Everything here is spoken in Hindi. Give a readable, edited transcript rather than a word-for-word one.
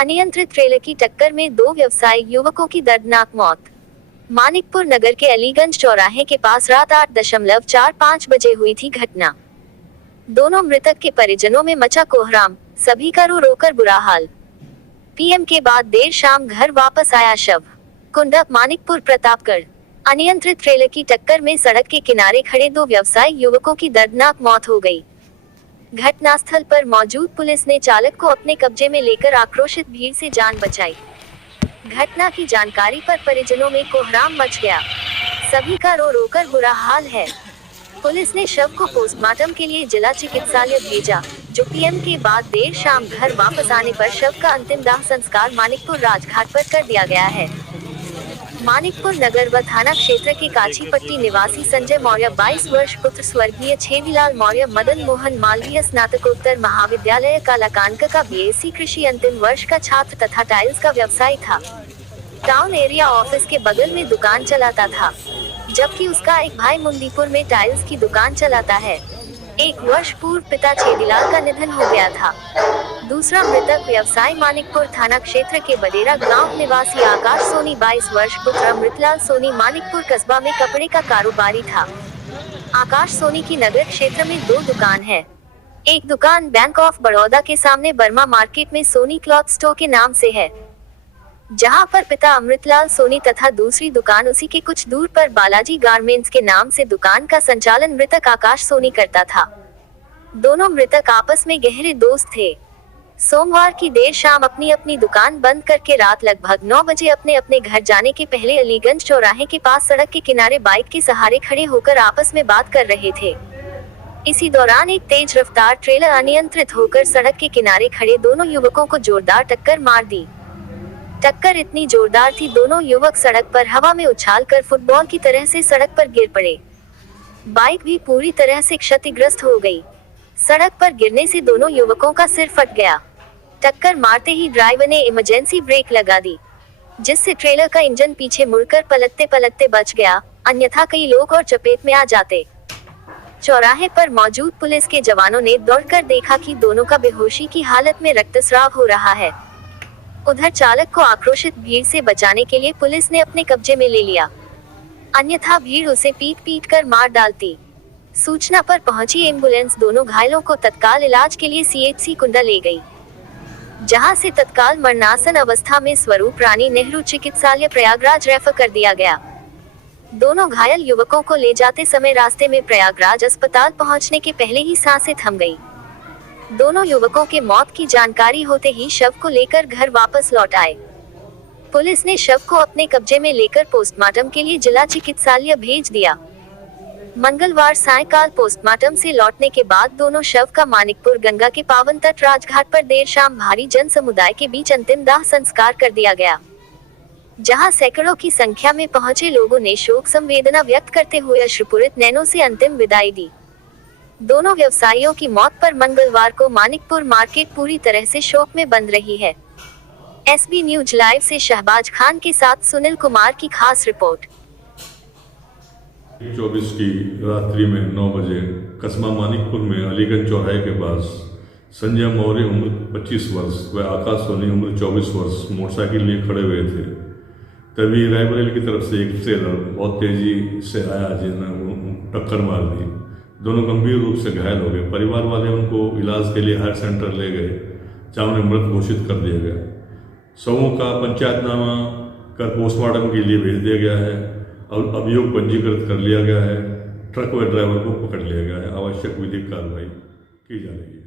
अनियंत्रित ट्रेलर की टक्कर में दो व्यवसायी युवकों की दर्दनाक मौत। मानिकपुर नगर के अलीगंज चौराहे के पास रात 8:45 बजे हुई थी घटना। दोनों मृतक के परिजनों में मचा कोहराम, सभी का रो रोकर बुरा हाल। पीएम के बाद देर शाम घर वापस आया शव। कुंडा, मानिकपुर प्रतापगढ़। अनियंत्रित ट्रेलर की टक्कर में सड़क के किनारे खड़े दो व्यवसायी युवकों की दर्दनाक मौत हो गई। घटनास्थल पर मौजूद पुलिस ने चालक को अपने कब्जे में लेकर आक्रोशित भीड़ से जान बचाई। घटना की जानकारी पर परिजनों में कोहराम मच गया। सभी का रो रोकर बुरा हाल है। पुलिस ने शव को पोस्टमार्टम के लिए जिला चिकित्सालय भेजा, जो पीएम के बाद देर शाम घर वापस आने पर शव का अंतिम दाह संस्कार मानिकपुर राजघाट पर कर दिया गया है। मानिकपुर नगर व थाना क्षेत्र के काछीपट्टी निवासी संजय मौर्य 22 वर्ष पुत्र स्वर्गीय छेदीलाल मौर्य मदन मोहन मालवीय स्नातकोत्तर महाविद्यालय कालाकांड का बीएससी कृषि अंतिम वर्ष का छात्र तथा टाइल्स का व्यवसायी था। टाउन एरिया ऑफिस के बगल में दुकान चलाता था, जबकि उसका एक भाई मुंदीपुर में टाइल्स की दुकान चलाता है। 1 वर्ष पूर्व पिता छेदीलाल का निधन हो गया था। दूसरा मृतक व्यवसायी मानिकपुर थाना क्षेत्र के बडेरा गांव निवासी आकाश सोनी 22 वर्ष पुत्र अमृतलाल सोनी मानिकपुर कस्बा में कपड़े का कारोबारी था। आकाश सोनी की नगर क्षेत्र में 2 दुकान है। एक दुकान बैंक ऑफ बड़ौदा के सामने बर्मा मार्केट में सोनी क्लॉथ स्टोर के नाम से है, जहां पर पिता अमृतलाल सोनी तथा दूसरी दुकान उसी के कुछ दूर पर बालाजी गारमेंट्स के नाम से दुकान का संचालन मृतक आकाश सोनी करता था। दोनों मृतक आपस में गहरे दोस्त थे। सोमवार की देर शाम अपनी अपनी दुकान बंद करके रात लगभग 9 बजे अपने अपने घर जाने के पहले अलीगंज चौराहे के पास सड़क के किनारे बाइक के सहारे खड़े होकर आपस में बात कर रहे थे। इसी दौरान एक तेज रफ्तार ट्रेलर अनियंत्रित होकर सड़क के किनारे खड़े दोनों युवकों को जोरदार टक्कर मार दी। टक्कर इतनी जोरदार थी, दोनों युवक सड़क पर हवा में उछालकर फुटबॉल की तरह से सड़क पर गिर पड़े। बाइक भी पूरी तरह से क्षतिग्रस्त हो गई। सड़क पर गिरने से दोनों युवकों का सिर फट गया। टक्कर मारते ही ड्राइवर ने इमरजेंसी ब्रेक लगा दी, जिससे ट्रेलर का इंजन पीछे मुड़कर पलटते पलटते बच गया, अन्यथा कई लोग और चपेट में आ जाते। चौराहे पर मौजूद पुलिस के जवानों ने दौड़कर देखा कि दोनों का बेहोशी की हालत में रक्तस्राव हो रहा है। उधर चालक को आक्रोशित भीड़ से बचाने के लिए पुलिस ने अपने कब्जे में ले लिया, अन्यथा भीड़ उसे पीट कर मार डालती। सूचना पर पहुंची एम्बुलेंस दोनों घायलों को तत्काल इलाज के लिए सीएचसी कुंडा ले गई, जहां से तत्काल मरणासन अवस्था में स्वरूप रानी नेहरू चिकित्सालय प्रयागराज रेफर कर दिया गया। दोनों घायल युवकों को ले जाते समय रास्ते में प्रयागराज अस्पताल पहुंचने के पहले ही सांसें थम गई। दोनों युवकों के मौत की जानकारी होते ही शव को लेकर घर वापस लौट आए। पुलिस ने शव को अपने कब्जे में लेकर पोस्टमार्टम के लिए जिला चिकित्सालय भेज दिया। मंगलवार सायंकाल पोस्टमार्टम से लौटने के बाद दोनों शव का मानिकपुर गंगा के पावन तट राजघाट पर देर शाम भारी जन समुदाय के बीच अंतिम दाह संस्कार कर दिया गया, जहां सैकड़ों की संख्या में पहुंचे लोगों ने शोक संवेदना व्यक्त करते हुए अश्रुपूरित नैनों से अंतिम विदाई दी। दोनों व्यवसायियों की मौत पर मंगलवार को मानिकपुर मार्केट पूरी तरह से शोक में बंद रही है। एसबी न्यूज लाइव से शहबाज खान के साथ सुनील कुमार की खास रिपोर्ट। 24 की रात्रि में 9 बजे कस्बा मानिकपुर में अलीगंज चौराहे के पास संजय मौर्य उम्र 25 वर्ष व आकाश सोनी उम्र 24 वर्ष मोटरसाइकिल लिए खड़े हुए थे। तभी रायबरेली की तरफ से एक ट्रेलर बहुत तेजी से आया, जिसने टक्कर मार दी। दोनों गंभीर रूप से घायल हो गए। परिवार वाले उनको इलाज के लिए हायर सेंटर ले गए, जहाँ उन्हें मृत घोषित कर दिया गया। शवों का पंचायतनामा कर पोस्टमार्टम के लिए भेज दिया गया है और अभियोग पंजीकृत कर लिया गया है। ट्रक व ड्राइवर को पकड़ लिया गया है। आवश्यक विधिक कार्रवाई की जा रही है।